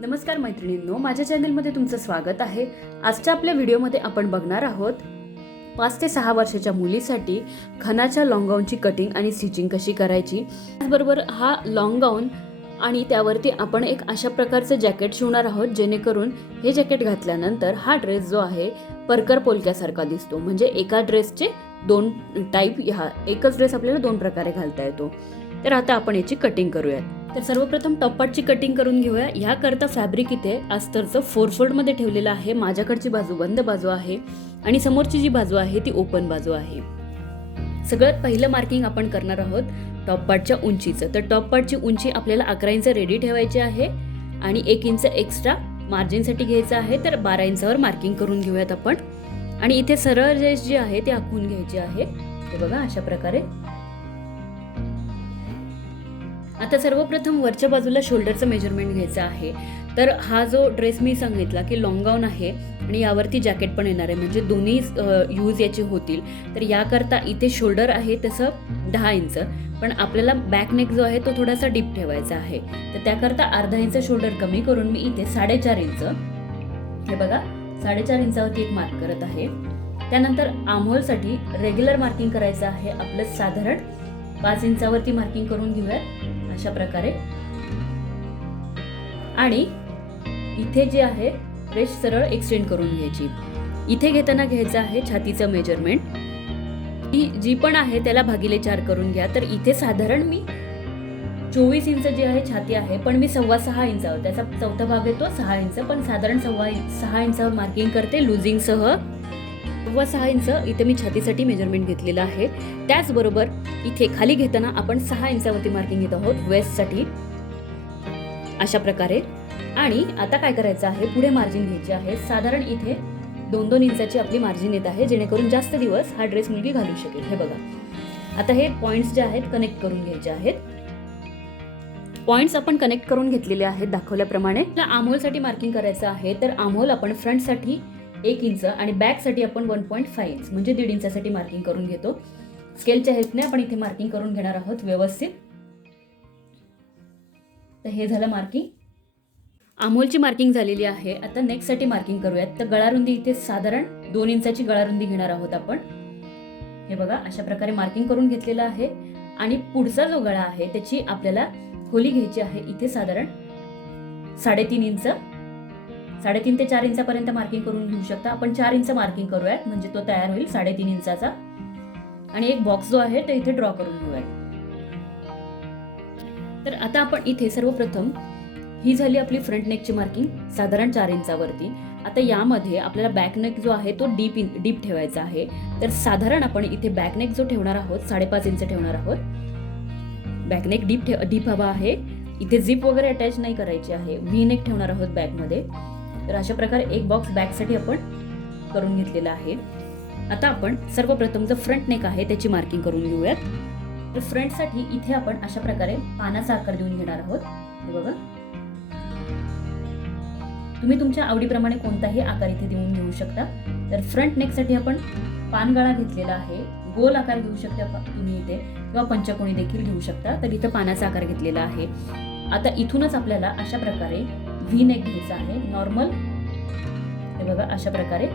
नमस्कार मैत्रिणींनो, माझ्या चॅनलमध्ये तुमचं स्वागत आहे. आजच्या आपल्या व्हिडिओमध्ये आपण बघणार आहोत 5 ते 6 वर्षाच्या मुलीसाठी खणाच्या लॉंग गाऊनची कटिंग आणि स्टिचिंग कशी करायची. त्याचबरोबर हा लॉंग गाऊन आणि त्यावरती आपण एक अशा प्रकारचं जॅकेट शिवणार आहोत, जेणेकरून हे जॅकेट घातल्यानंतर हा ड्रेस जो आहे परकर पोलक्यासारखा दिसतो. म्हणजे एका ड्रेसचे 2 टाईप, हा एकच ड्रेस आपल्याला 2 प्रकारे घालता येतो. तर आता आपण याची कटिंग करूयात. तर सर्वप्रथम टॉप पार्टची कटिंग करून घेऊया. ह्याकरता फॅब्रिक इथे अस्तरचं 4 फोल्डमध्ये ठेवलेलं आहे. माझ्याकडची बाजू बंद बाजू आहे आणि समोरची जी बाजू आहे ती ओपन बाजू आहे. सगळ्यात पहिलं मार्किंग आपण करणार आहोत टॉप पार्टच्या उंचीचं. तर टॉप पार्टची उंची आपल्याला 11 इंच रेडी ठेवायची आहे आणि 1 इंच एक्स्ट्रा मार्जिनसाठी घ्यायचं आहे. तर 12 इंचावर मार्किंग करून घेऊयात आपण. आणि इथे सरळ रेष जी आहे ती आखून घ्यायची आहे. हे बघा अशा प्रकारे. आता सर्वप्रथम वरच्या बाजूला शोल्डरचं मेजरमेंट घ्यायचं आहे. तर हा जो ड्रेस मी सांगितला की लॉंग गाऊन आहे आणि यावरती जॅकेट पण येणार आहे, म्हणजे दोन्ही यूज याचे होतील. तर याकरता इथे शोल्डर आहे तसं 10 इंच, पण आपल्याला बॅक नेक जो आहे तो थोडासा डीप ठेवायचा आहे. तर त्याकरता अर्धा इंच शोल्डर कमी करून मी इथे 4.5 इंच, हे बघा 4.5 इंचावरती एक मार्क करत आहे. त्यानंतर आर्महोलसाठी रेग्युलर मार्किंग करायचं आहे आपलं साधारण 5 इंचावरती मार्किंग करून घेऊयात अशा प्रकारे. आणि इथे जे आहे रेष सरळ एक्सटेंड करून घ्यायची. इथे घेताना घ्यायचं आहे छातीचं मेजरमेंट. जी पण आहे त्याला भागिले 4 करून घ्या. तर इथे साधारण मी 24 इंच जी आहे छाती आहे, पण मी 6.25 इंचावर, त्याचा चौथा भाग येतो 6 इंच, पण साधारण 6.25 इंचावर मार्किंग करते लुझिंग सह. 6.25 इंच इथे मी छातीसाठी मेजरमेंट घेतलेलं आहे. त्याचबरोबर इथे खाली घेताना आपण 6 इंचावरती मार्किंग घेत आहोत वेस्टसाठी अशा प्रकारे. आणि आता काय करायचं आहे, पुढे मार्जिन घ्यायची आहे. साधारण इथे 2-2 इंचाची आपली मार्जिन येत आहे, जेणेकरून जास्त दिवस हा ड्रेस मुलगी घालू शकेल. हे बघा. आता हे पॉइंट्स जे आहेत कनेक्ट करून घ्यायचे आहेत. पॉइंट्स आपण कनेक्ट करून घेतलेले आहेत दाखवल्याप्रमाणे. आर्महोलसाठी मार्किंग करायचं आहे. तर आर्महोल आपण फ्रंटसाठी 1 इंच आणि बॅकसाठी आपण 1.5 इंच म्हणजे 1.5 इंचासाठी मार्किंग करून घेतो. स्केलच्या हेल्पने आपण इथे मार्किंग करून घेणार आहोत व्यवस्थित. तर हे झालं मार्किंग. आर्महोलची मार्किंग झालेली आहे. आता नेकसाठी मार्किंग करूयात. तर गळारुंदी इथे साधारण 2 इंचाची गळारुंदी घेणार आहोत आपण. हे बघा अशा प्रकारे मार्किंग करून घेतलेलं आहे. आणि पुढचा जो गळा आहे त्याची आपल्याला खोली घ्यायची आहे. इथे साधारण 3.5 इंच, 3.5 ते 4 इंचापर्यंत मार्किंग करून घेऊ शकता. आपण 4 इंच मार्किंग करूयात म्हणजे तो तयार होईल 3.5 इंचाचा. आणि एक बॉक्स जो आहे तो इथे ड्रॉ करून घेऊयात. तर आता आपण इथे सर्वप्रथम ही झाली आपली फ्रंट नेकची मार्किंग साधारण 4 इंचावरती. आता यामध्ये आपल्याला बॅक नेक जो आहे तो डीप ठेवायचा आहे. तर साधारण आपण इथे बॅक नेक जो ठेवणार आहोत 5.5 इंच ठेवणार आहोत. बॅक नेक डीप हवा आहे. इथे झिप वगैरे अटॅच नाही करायची आहे. व्ही नेक ठेवणार आहोत बॅकमध्ये. तर अशा प्रकारे एक बॉक्स बॅकसाठी आपण करून घेतलेला आहे. आता आपण सर्वप्रथम जो फ्रंट नेक आहे त्याची मार्किंग करून घेऊयात. तर फ्रंटसाठी इथे आपण अशा प्रकारे पानाचा आकार देऊन घेणार आहोत. हे बघा. तुम्ही तुमच्या आवडीप्रमाणे कोणताही आकार इथे देऊन घेऊ शकता. तर फ्रंट नेकसाठी आपण पानगळा घेतलेला आहे. गोल आकार घेऊ शकता तुम्ही इथे किंवा पंचकोनी देखील घेऊ शकता. तर इथं पानाचा आकार घेतलेला आहे. आता इथूनच आपल्याला अशा प्रकारे व्ही नेक घ्यायचा आहे नॉर्मल. हे बघा अशा प्रकारे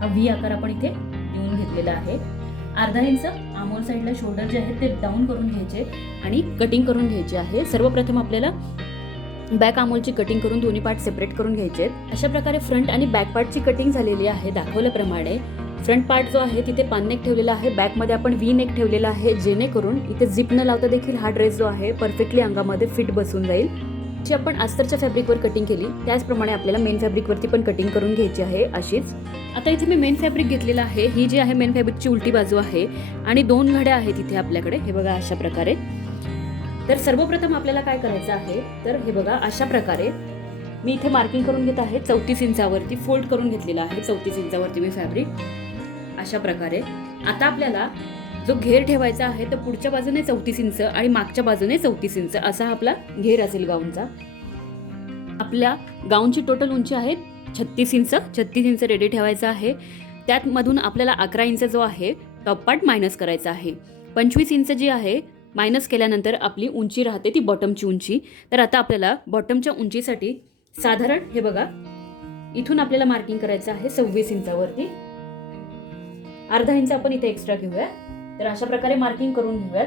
हा व्ही आकार आपण इथे देऊन घेतलेला आहे. अर्धा इंच आर्महोल साईडला शोल्डर जे आहेत ते डाऊन करून घ्यायचे आणि कटिंग करून घ्यायची आहे. सर्वप्रथम आपल्याला बॅक आर्महोलची कटिंग करून दोन्ही पार्ट सेपरेट करून घ्यायचे. अशा प्रकारे फ्रंट आणि बॅक पार्टची कटिंग झालेली आहे दाखवल्याप्रमाणे. फ्रंट पार्ट जो आहे तिथे पान नेक ठेवलेला आहे, बॅकमध्ये आपण व्ही नेक ठेवलेला आहे, जेणेकरून इथे झिप न लावता देखील हा ड्रेस जो आहे परफेक्टली अंगामध्ये फिट बसून जाईल. जी आपण अस्तरच्या फॅब्रिकवर कटिंग केली त्याचप्रमाणे आपल्याला मेन फॅब्रिकवरती पण कटिंग करून घ्यायची आहे अशीच. आता इथे मी मेन फॅब्रिक घेतलेला आहे. ही जी आहे मेन फॅब्रिकची उलटी बाजू आहे आणि 2 घड्या आहेत इथे आपल्याकडे. हे बघा अशा प्रकारे. तर सर्वप्रथम आपल्याला काय करायचं आहे, तर हे बघा अशा प्रकारे मी इथे मार्किंग करून घेत आहे 34 इंचावरती. फोल्ड करून घेतलेला आहे 34 इंचावरती मी फॅब्रिक अशा प्रकारे. आता आपल्याला जो घेर ठेवायचा आहे तर पुढच्या बाजूने 34 इंच आणि मागच्या बाजूने 34 इंच असा आपला घेर असेल गाऊनचा. आपल्या गाऊनची टोटल उंची आहे 36 इंच. 36 इंच रेडी ठेवायचा आहे. त्यात मधून आपल्याला 11 इंच जो आहे टॉप पार्ट मायनस करायचा आहे. 25 इंच जी आहे मायनस केल्यानंतर आपली उंची राहते ती बॉटमची उंची. तर आता आपल्याला बॉटमच्या उंचीसाठी साधारण हे बघा इथून आपल्याला मार्किंग करायचं आहे 26 इंचावरती. अर्धा इंच आपण इथे एक्स्ट्रा घेऊया. तर अशा प्रकारे मार्किंग करून घेऊयात.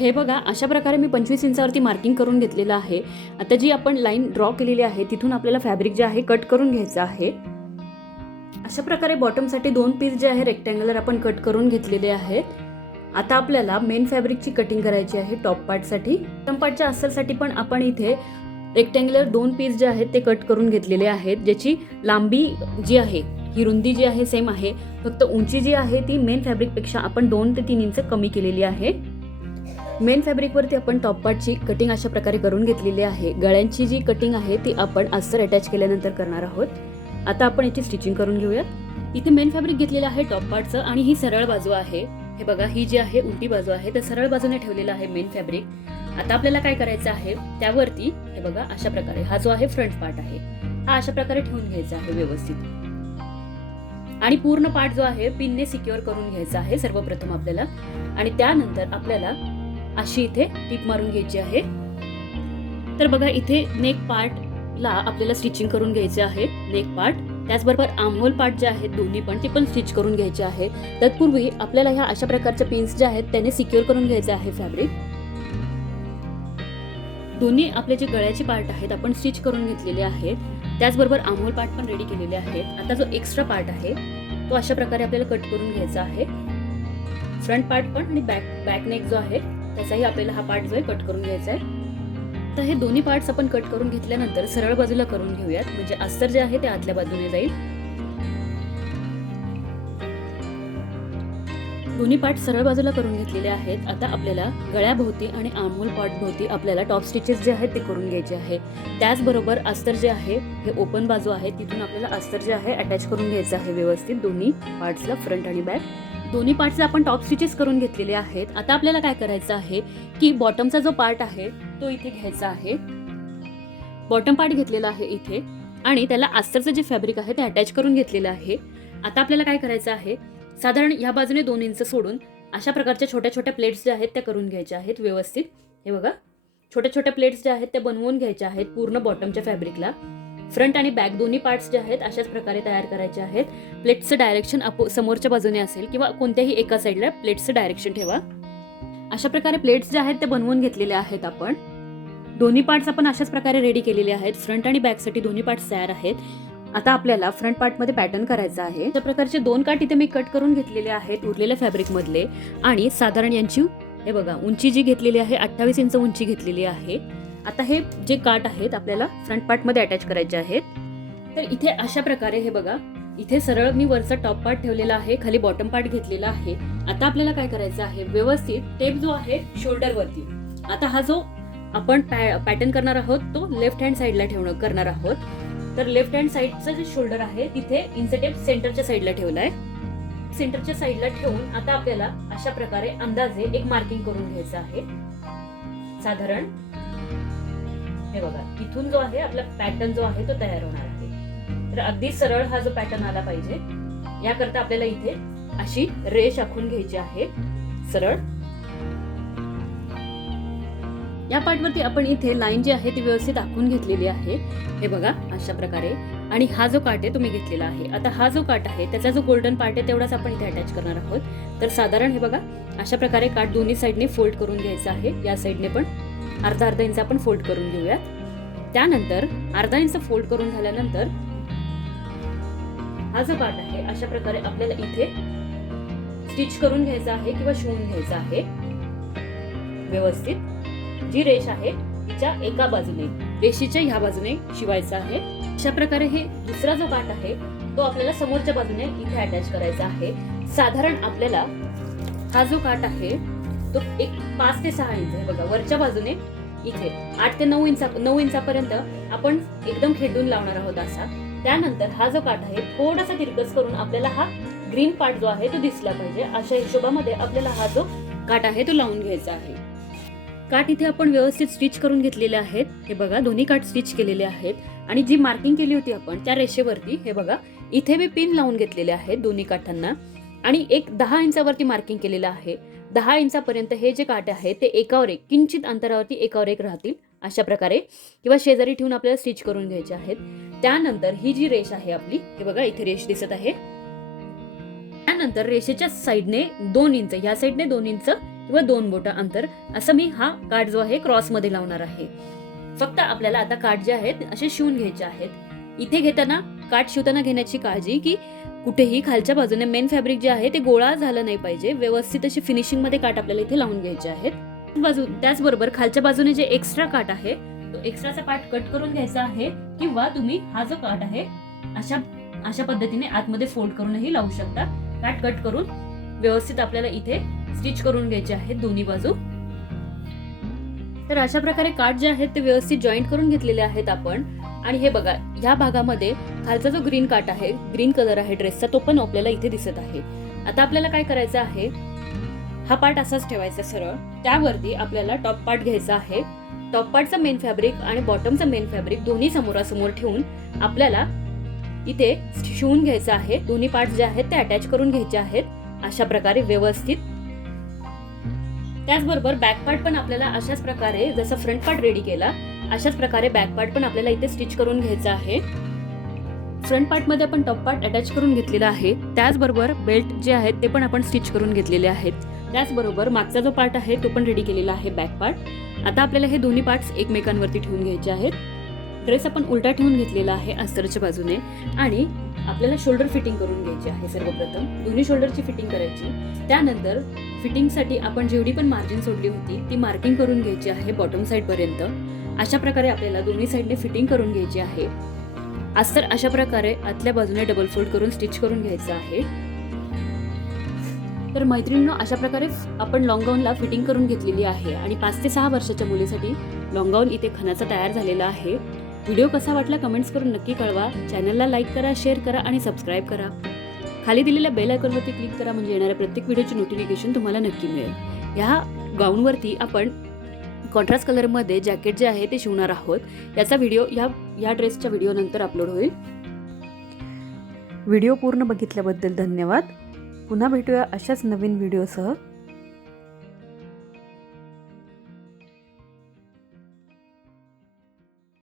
हे बघा अशा प्रकारे मी 25 इंचावरती मार्किंग करून घेतलेलं आहे. आता जी आपण लाईन ड्रॉ केलेली आहे तिथून आपल्याला फॅब्रिक जे आहे कट करून घ्यायचं आहे. अशा प्रकारे बॉटमसाठी 2 पीस जे आहे रेक्टँग्युलर आपण कट करून घेतलेले आहेत. आता आपल्याला मेन फॅब्रिकची कटिंग करायची आहे टॉप पार्टसाठी. बॉटम पार्टच्या अस्तरसाठी पण आपण इथे रेक्टँग्युलर 2 पीस जे आहेत ते कट करून घेतलेले आहेत, ज्याची लांबी जी आहे ही रुंदी जी आहे सेम आहे, फक्त उंची जी आहे ती मेन फॅब्रिकपेक्षा आपण 2 ते 3 इंच कमी केलेली आहे. मेन फॅब्रिकवरती आपण टॉप पार्टची कटिंग अशा प्रकारे करून घेतलेली आहे. गळ्यांची जी कटिंग आहे ती आपण अस्तर अटॅच केल्यानंतर करणार आहोत. आता आपण याची स्टिचिंग करून घेऊया. इथे मेन फॅब्रिक घेतलेलं आहे टॉप पार्टचं आणि ही सरळ बाजू आहे. हे बघा ही जी आहे उलटी बाजू आहे, तर सरळ बाजूने ठेवलेलं आहे मेन फॅब्रिक. आता आपल्याला काय करायचं आहे त्यावरती हे बघा अशा प्रकारे हा जो आहे फ्रंट पार्ट आहे हा अशा प्रकारे ठेवून घ्यायचा आहे व्यवस्थित. आणि पूर्ण पार्ट जो आहे पिनने सिक्युअर करून घ्यायचा आहे सर्वप्रथम आपल्याला. आणि त्यानंतर आपल्याला अशी इथे टीप मारून घ्यायची आहे. तर बघा इथे नेक पार्टला आपल्याला स्टिचिंग करून घ्यायचे आहे. नेक पार्ट त्याचबरोबर आर्महोल पार्ट जे आहेत दोन्ही पण ते पण स्टिच करून घ्यायचे आहे. तत्पूर्वी आपल्याला ह्या अशा प्रकारच्या पिन्स जे आहेत त्याने सिक्युअर करून घ्यायचे आहे फॅब्रिक. दोन्ही आपले जे गळ्याचे पार्ट आहेत आपण स्टिच करून घेतलेले आहेत. त्याचबरोबर आर्महोल पार्ट पण रेडी केलेले आहेत. आता जो एक्स्ट्रा पार्ट आहे तो अशा प्रकारे आपल्याला कट करून घ्यायचा आहे. फ्रंट पार्ट पण आणि बॅक नेक जो आहे त्याचाही आपल्याला हा पार्ट जो आहे कट करून घ्यायचा आहे. तर हे दोन्ही पार्ट्स आपण कट करून घेतल्यानंतर सरळ बाजूला करून घेऊयात, म्हणजे अस्तर जे आहे ते आतल्या बाजूने जाईल. दोन्ही पार्ट सरळ बाजूला करून घेतलेले आहेत. आता आपल्याला गळ्याभोवती आणि आर्महोल पार्ट भोवती आपल्याला टॉप स्टिचेस जे आहेत ते करून घ्यायचे आहे. त्याचबरोबर अस्तर जे आहे हे ओपन बाजू आहे तिथून आपल्याला अस्तर जे आहे अटॅच करून घ्यायचं आहे व्यवस्थित दोन्ही पार्ट्सला, फ्रंट आणि बॅक. दोन्ही पार्टचे आपण टॉप स्टिचेस करून घेतलेले आहेत. आता आपल्याला काय करायचं आहे की बॉटमचा जो पार्ट आहे तो इथे घ्यायचा आहे. बॉटम पार्ट घेतलेला आहे इथे आणि त्याला अस्तरचं जे फॅब्रिक आहे ते अटॅच करून घेतलेलं आहे. आता आपल्याला काय करायचं आहे साधारण या बाजूने 2 इंच सोडून अशा प्रकारच्या छोट्या छोट्या प्लेट्स ज्या आहेत त्या करून घ्यायच्या आहेत व्यवस्थित. हे बघा छोट्या छोट्या प्लेट्स ज्या आहेत त्या बनवून घ्यायच्या आहेत पूर्ण बॉटमच्या फॅब्रिकला. फ्रंट आणि बॅक दोन्ही पार्ट्स जे आहेत अशाच प्रकारे तयार करायचे आहेत. प्लेट्सचं डायरेक्शन समोरच्या बाजूने असेल किंवा कोणत्याही एका साईडला प्लेट्सचं डायरेक्शन ठेवा. अशा प्रकारे प्लेट्स ज्या आहेत त्या बनवून घेतलेल्या आहेत आपण. दोन्ही पार्ट्स आपण अशाच प्रकारे रेडी केलेले आहेत. फ्रंट आणि बॅकसाठी दोन्ही पार्ट्स तयार आहेत. आता आपल्याला फ्रंट पार्टमध्ये पॅटर्न करायचा आहे. अशा प्रकारचे 2 काठ इथे मी कट करून घेतलेले आहेत उरलेल्या फॅब्रिकमधले. आणि साधारण यांची हे बघा उंची जी घेतलेली आहे 28 इंच उंची घेतलेली आहे. आता हे जे काठ आहेत आपल्याला फ्रंट पार्टमध्ये अटॅच करायचे आहेत. तर इथे अशा प्रकारे हे बघा इथे सरळ मी वरचा टॉप पार्ट ठेवलेला आहे, खाली बॉटम पार्ट घेतलेला आहे. आता आपल्याला काय करायचं आहे व्यवस्थित टेप जो आहे शोल्डर वरती. आता हा जो आपण पॅटर्न करणार आहोत तो लेफ्ट हँड साईडला करणार आहोत. तर लेफ्ट हँड साईडचा जे शोल्डर आहे तिथे इंच टेप सेंटरच्या साईडला ठेवलाय. सेंटरच्या साईडला ठेवून आता आपल्याला अशा प्रकारे अंदाजे एक मार्किंग करून घ्यायचं आहे. साधारण हे बघा इथून जो आहे आपला पॅटर्न जो आहे तो तयार होणार आहे. तर अगदी सरळ हा जो पॅटर्न आला पाहिजे याकरता आपल्याला इथे अशी रेष आखून घ्यायची आहे सरळ. या पार्टवरती आपण इथे लाईन जी आहे ती व्यवस्थित आखून घेतलेली आहे. हे बघा अशा प्रकारे. आणि हा जो काठ आहे तो मी घेतलेला आहे. आता हा जो काठ आहे त्याचा जो गोल्डन पार्ट आहे तेवढाच आपण इथे अटॅच करणार आहोत. तर साधारण हे बघा अशा प्रकारे काठ दोन्ही साईडने फोल्ड करून घ्यायचा आहे. या साईडने पण अर्धा इंच आपण फोल्ड करून घेऊयात. त्यानंतर अर्धा इंच फोल्ड करून झाल्यानंतर हा जो पार्ट आहे अशा प्रकारे आपल्याला इथे स्टिच करून घ्यायचा आहे किंवा शिवून घ्यायचा आहे व्यवस्थित. जी रेष आहे तिच्या एका बाजूने रेषेच्या ह्या बाजूने शिवायचा आहे. अशा प्रकारे हे दुसरा जो पार्ट आहे तो आपल्याला समोरच्या बाजूने इथे अटॅच करायचा आहे. साधारण आपल्याला हा जो काठ आहे तो एक 5 ते 6 इंच आहे बघा वरच्या बाजूने इथे 8 ते 9 इंचापर्यंत आपण एकदम खेटून लावणार आहोत असा. त्यानंतर हा जो काठ आहे थोडासा तिरकस करून आपल्याला हा ग्रीन पार्ट जो आहे तो दिसला पाहिजे अशा हिशोबामध्ये आपल्याला हा जो काठ आहे तो लावून घ्यायचा आहे. काठ इथे आपण व्यवस्थित स्टिच करून घेतलेले आहेत. हे बघा दोन्ही काठ स्टिच केलेले आहेत. आणि जी मार्किंग केली होती आपण त्या रेषेवरती हे बघा इथे मी पिन लावून घेतलेले आहेत दोन्ही काठांना. आणि एक 10 इंचावरती मार्किंग केलेलं आहे. 10 इंचापर्यंत हे जे काठ आहे ते एकावर एक किंचित अंतरावरती एकावर एक राहतील अशा प्रकारे, किंवा शेजारी ठेवून आपल्याला स्टिच करून घ्यायचे आहेत. त्यानंतर ही जी रेष आहे आपली, हे बघा इथे रेष दिसत आहे. त्यानंतर रेषेच्या साईडने 2 इंच, ह्या साईडने 2 इंच किंवा 2 बोटं अंतर असं मी हा काठ जो आहे क्रॉस मध्ये लावणार आहे. फक्त आपल्याला आता काठ जे आहेत असे शिवून घ्यायचे आहेत. इथे घेताना काठ शिवताना घेण्याची काळजी की कुठेही खालच्या बाजूने मेन फॅब्रिक जे आहे ते गोळा झालं नाही पाहिजे. व्यवस्थित अशी फिनिशिंग मध्ये काठ आपल्याला इथे लावून घ्यायचे आहेत. त्याचबरोबर खालच्या बाजूने जे एक्स्ट्रा काठ आहे तो एक्स्ट्राचा पार्ट कट करून घ्यायचा आहे, किंवा तुम्ही हा जो काठ आहे अशा पद्धतीने आतमध्ये फोल्ड करूनही लावू शकता. काठ कट करून व्यवस्थित आपल्याला इथे स्टिच करून घ्यायचे आहेत दोन्ही बाजू. तर अशा प्रकारे काठ जे आहेत ते व्यवस्थित जॉईंट करून घेतलेले आहेत आपण. आणि हे बघा, ह्या भागामध्ये खालचा जो ग्रीन काठ आहे, ग्रीन कलर आहे ड्रेसचा, तो पण आपल्याला इथे दिसत आहे. आता आपल्याला काय करायचं आहे, हा पार्ट असाच ठेवायचा सरळ. त्यावरती आपल्याला टॉप पार्ट घ्यायचा आहे. टॉप पार्टचा मेन फॅब्रिक आणि बॉटमचा मेन फॅब्रिक दोन्ही समोरासमोर ठेवून आपल्याला इथे शिवून घ्यायचं आहे. दोन्ही पार्ट जे आहेत ते अटॅच करून घ्यायचे आहेत अशा प्रकारे व्यवस्थित. त्याचबरोबर बॅक पार्ट पण आपल्याला अशाच प्रकारे, जसं फ्रंट पार्ट रेडी केला अशाच प्रकारे बॅक पार्ट पण आपल्याला इथे स्टिच करून घ्यायचा आहे. फ्रंट पार्ट मध्ये आपण टॉप पार्ट अटॅच करून घेतलेला आहे. त्याचबरोबर बेल्ट जे आहेत ते पण आपण स्टिच करून घेतलेले आहेत. त्याचबरोबर मागचा जो पार्ट आहे तो पण रेडी केलेला आहे, बॅक पार्ट. आता आपल्याला हे दोन्ही पार्ट्स एकमेकांवरती ठेवून घ्यायचे आहेत. ड्रेस आपण उलटा ठेवून घेतलेला आहे अस्तरच्या बाजूने, आणि आपल्याला शोल्डर फिटिंग करून घ्यायची आहे. सर्वप्रथम दोन्ही शोल्डरची फिटिंग करायची. त्यानंतर फिटिंगसाठी आपण जेवढी पण मार्जिन सोडली होती ती मार्किंग करून घ्यायची आहे बॉटम साईड पर्यंत. अशा प्रकारे आपल्याला दोन्ही साईडने फिटिंग करून घ्यायची आहे. अस्तर अशा प्रकारे आतल्या बाजूने डबल फोल्ड करून स्टिच करून घ्यायचं आहे. तर मैत्रिणींनो, अशा प्रकारे आपण लॉंग गाऊनला फिटिंग करून घेतलेली आहे. आणि 5 ते 6 वर्षाच्या मुलीसाठी लॉंग गाऊन इथे खणाचा तयार झालेला आहे. व्हिडिओ कसा वाटला कमेंट्स करून नक्की कळवा. चॅनलला लाईक करा, शेअर करा आणि सबस्क्राईब करा. खाली दिलेल्या बेल आयकॉनवरती क्लिक करा, म्हणजे येणाऱ्या प्रत्येक व्हिडिओची नोटिफिकेशन तुम्हाला नक्की मिळेल. ह्या गाऊनवरती आपण कॉन्ट्रास्ट कलरमध्ये जॅकेट जे आहे ते शिवणार आहोत. याचा व्हिडिओ या ड्रेसच्या व्हिडिओ नंतर अपलोड होईल. व्हिडिओ पूर्ण बघितल्याबद्दल धन्यवाद. पुन्हा भेटूया अशाच नवीन व्हिडिओसह.